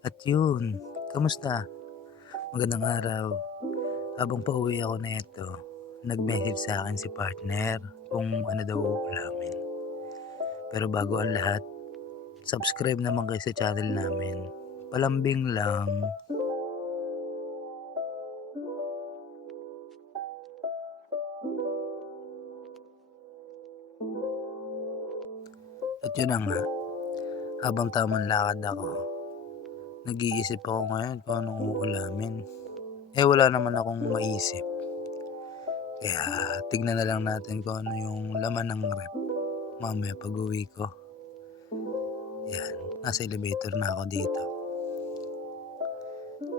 At yun, kamusta? Magandang araw. Habang pauwi ako nito, nag-message sa akin si partner kung ano daw ulamin. Pero bago ang lahat, subscribe naman kayo sa channel namin. Palambing lang. At yun na nga, habang tamang lakad ako, nag-iisip ako ngayon kung anong uulamin. Wala naman akong maisip. Kaya tignan na lang natin kung ano yung laman ng rep mamaya pag uwi ko. Yan, nasa elevator na ako dito.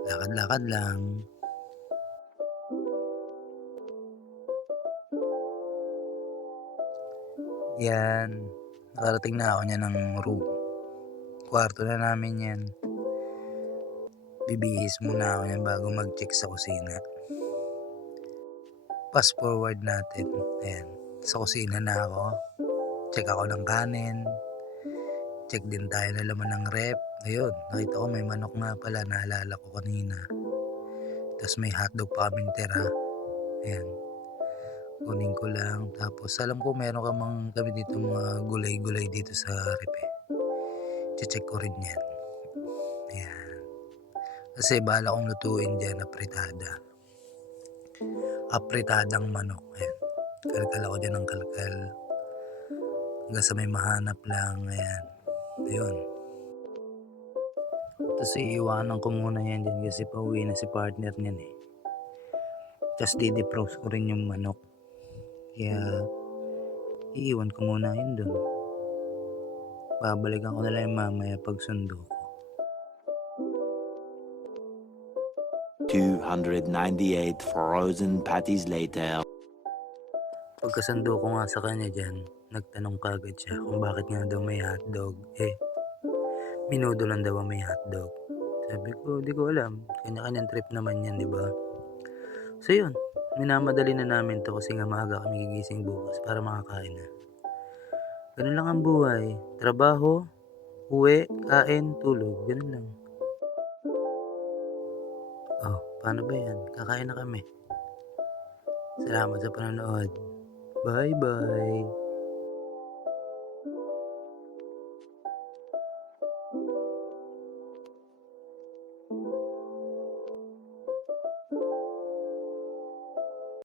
Lakad-lakad lang. Yan, nakarating na ako niyan ng room. Kwarto na namin yan. Bibihis muna ako yan bago mag-check sa kusina. Fast forward natin. Ayan, sa kusina na ako. Check ako ng kanin. Check din tayo na laman ng rep. Ayun, nakita ko may manok nga pala, naalala ko kanina. Tapos may hotdog pa kaming tira. Ayan, kunin ko lang. Tapos alam ko meron kami dito mga gulay-gulay dito sa rep eh. Check ko rin yan. Ayan. Kasi bala kong lutuin dyan na fritada. Apritadang manok. Ayan. Kalkal ako dyan ng kalkal. Hanggang sa may mahanap lang. Ayan. Ayun. Tapos iiwanan ko muna yan dyan kasi pauwi na si partner niyan eh. Tapos didepros ko rin yung manok. Kaya iiwan ko muna yun dun. Babalikan ko na lang mamaya pag sundo ko. 298 frozen patties later. Pagkasundo ko nga sa kanya dyan, nagtanong kagad siya kung bakit nga daw may hotdog. Minudo lang daw may hotdog. Sabi ko, di ko alam. Kanya-kanyang trip naman yan, di ba? So yun, minamadali na namin to kasi nga maaga kami gigising bukas para makakain na. Ganun lang ang buhay. Trabaho, uwi, kain, tulog. Ganun lang. Oh, paano ba yan? Kakain na kami. Salamat sa panonood. Bye-bye.